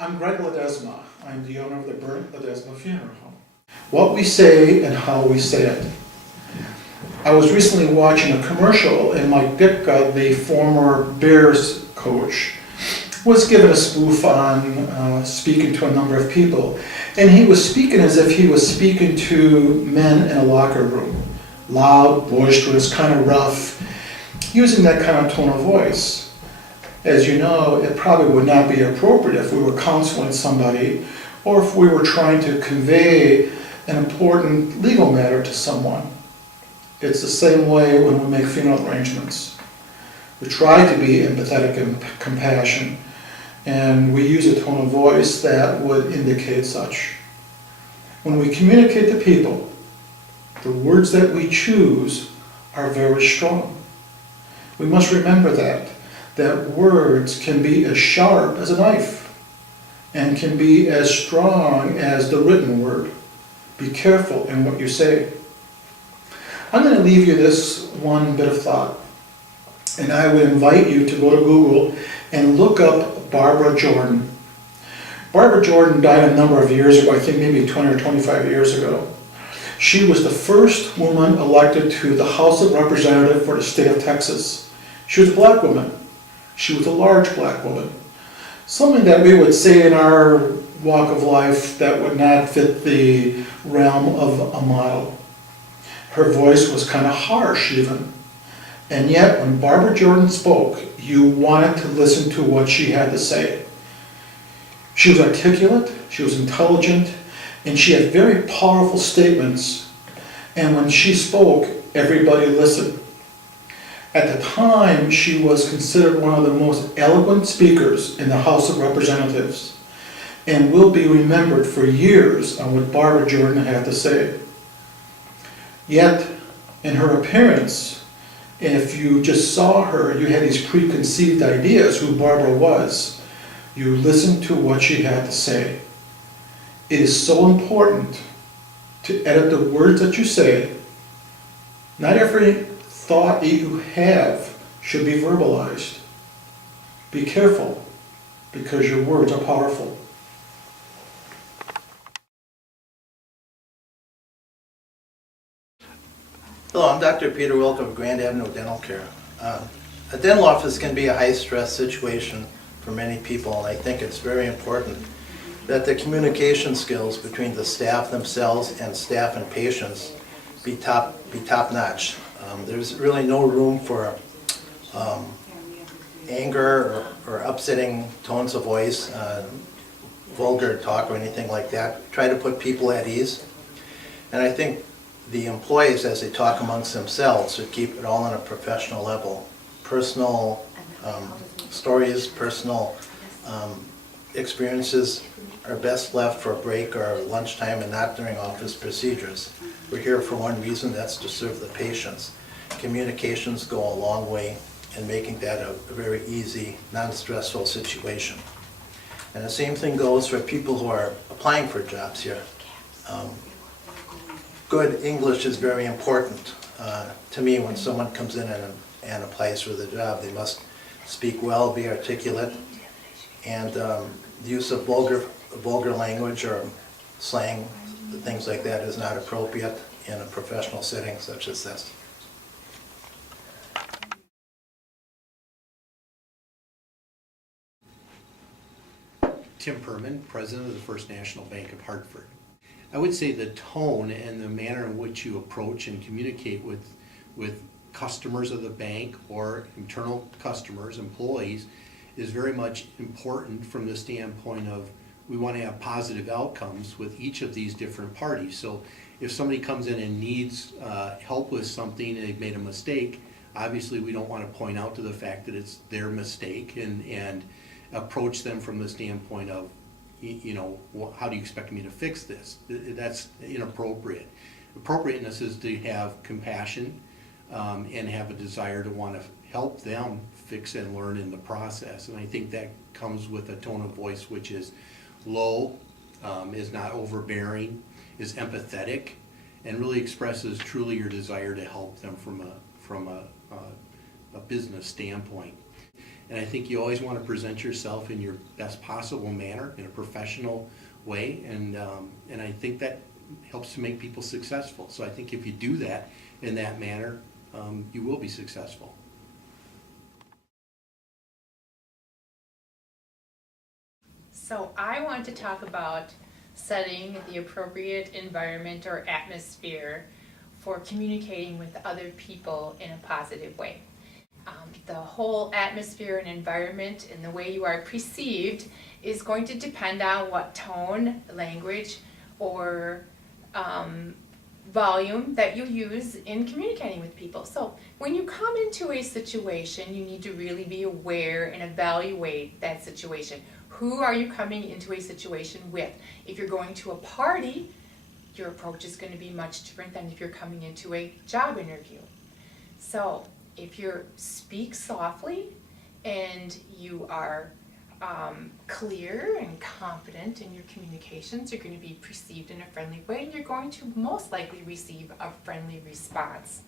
I'm Greg Ledesma. I'm the owner of the Burnt Ledesma Funeral Home. What we say and how we say it. I was recently watching a commercial and Mike Ditka, the former Bears coach, was given a spoof on speaking to a number of people. And he was speaking as if he was speaking to men in a locker room. Loud, boisterous, kind of rough, using that kind of tone of voice. As you know, it probably would not be appropriate if we were counseling somebody or if we were trying to convey an important legal matter to someone. It's the same way when we make funeral arrangements. We try to be empathetic and compassionate, and we use a tone of voice that would indicate such. When we communicate to people, the words that we choose are very strong. We must remember that words can be as sharp as a knife and can be as strong as the written word. Be careful in what you say. I'm going to leave you this one bit of thought, and I would invite you to go to Google and look up Barbara Jordan. Barbara Jordan died a number of years ago, I think maybe 20 or 25 years ago. She was the first woman elected to the House of Representatives for the state of Texas. She was a black woman. She was a large black woman. Something that we would say in our walk of life that would not fit the realm of a model. Her voice was kind of harsh even. And yet when Barbara Jordan spoke, you wanted to listen to what she had to say. She was articulate, she was intelligent, and she had very powerful statements. And when she spoke, everybody listened. At the time, she was considered one of the most eloquent speakers in the House of Representatives and will be remembered for years on what Barbara Jordan had to say. Yet, in her appearance, if you just saw her, you had these preconceived ideas who Barbara was. You listened to what she had to say. It is so important to edit the words that you say. Not every thought that you have should be verbalized. Be careful, because your words are powerful. Hello, I'm Dr. Peter Wilk of Grand Avenue Dental Care. A dental office can be a high-stress situation for many people, and I think it's very important that the communication skills between the staff themselves and staff and patients be top-notch. There's really no room for anger or upsetting tones of voice, vulgar talk or anything like that. Try to put people at ease. And I think the employees, as they talk amongst themselves, should keep it all on a professional level. Personal stories, personal experiences are best left for a break or lunchtime and not during office procedures. We're here for one reason, that's to serve the patients. Communications go a long way in making that a very easy, non-stressful situation. And the same thing goes for people who are applying for jobs here. Good English is very important. To me, when someone comes in and applies for the job, they must speak well, be articulate, and the use of vulgar language or slang, things like that is not appropriate in a professional setting such as this. Tim Perman, President of the First National Bank of Hartford. I would say the tone and the manner in which you approach and communicate with customers of the bank or internal customers, employees, is very much important from the standpoint of we want to have positive outcomes with each of these different parties. So if somebody comes in and needs help with something and they've made a mistake, obviously we don't want to point out to the fact that it's their mistake and approach them from the standpoint of, you know, how do you expect me to fix this? That's inappropriate. Appropriateness is to have compassion and have a desire to want to help them fix and learn in the process. And I think that comes with a tone of voice which is low, is not overbearing, is empathetic, and really expresses truly your desire to help them from a business standpoint. And I think you always want to present yourself in your best possible manner, in a professional way, and I think that helps to make people successful. So I think if you do that in that manner, you will be successful. So I want to talk about setting the appropriate environment or atmosphere for communicating with other people in a positive way. The whole atmosphere and environment and the way you are perceived is going to depend on what tone, language, or volume that you use in communicating with people. So when you come into a situation, you need to really be aware and evaluate that situation. Who are you coming into a situation with? If you're going to a party, your approach is going to be much different than if you're coming into a job interview. So if you speak softly and you are clear and confident in your communications, you're going to be perceived in a friendly way, and you're going to most likely receive a friendly response.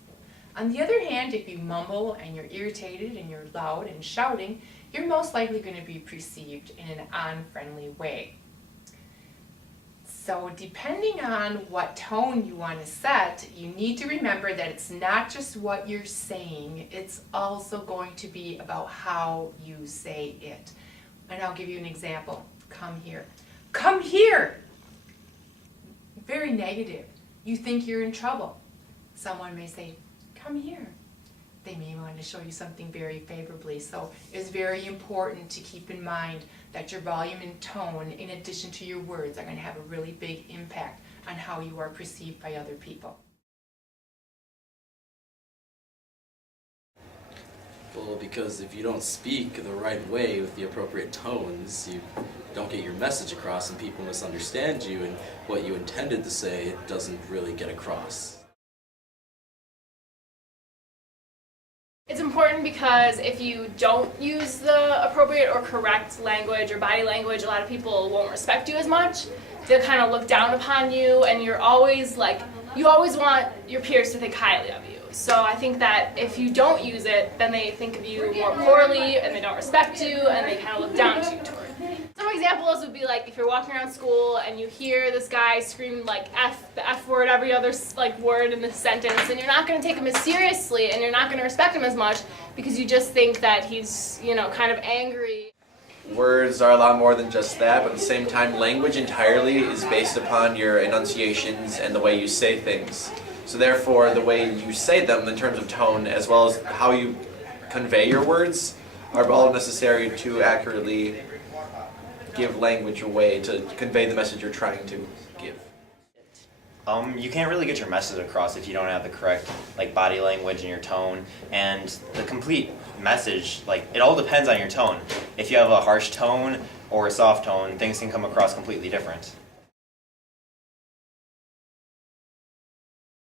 On the other hand, if you mumble and you're irritated and you're loud and shouting, you're most likely going to be perceived in an unfriendly way. So depending on what tone you want to set, you need to remember that it's not just what you're saying, it's also going to be about how you say it. And I'll give you an example. Come here. Come here! Very negative. You think you're in trouble. Someone may say, come here. They may want to show you something very favorably. So it's very important to keep in mind that your volume and tone, in addition to your words, are going to have a really big impact on how you are perceived by other people. Well, because if you don't speak the right way with the appropriate tones, you don't get your message across and people misunderstand you, and what you intended to say doesn't really get across. It's important because if you don't use the appropriate or correct language or body language, a lot of people won't respect you as much. They'll kind of look down upon you, and you always want your peers to think highly of you. So I think that if you don't use it, then they think of you more poorly, and they don't respect you, and they kind of look down to you toward. Some examples would be like if you're walking around school and you hear this guy scream like the F word, every other word in the sentence, and you're not going to take him as seriously, and you're not going to respect him as much because you just think that he's, kind of angry. Words are a lot more than just that, but at the same time, language entirely is based upon your enunciations and the way you say things. So therefore, the way you say them in terms of tone, as well as how you convey your words, are all necessary to accurately give language a way to convey the message you're trying to give. You can't really get your message across if you don't have the correct body language and your tone, and the complete message, it all depends on your tone. If you have a harsh tone or a soft tone, things can come across completely different.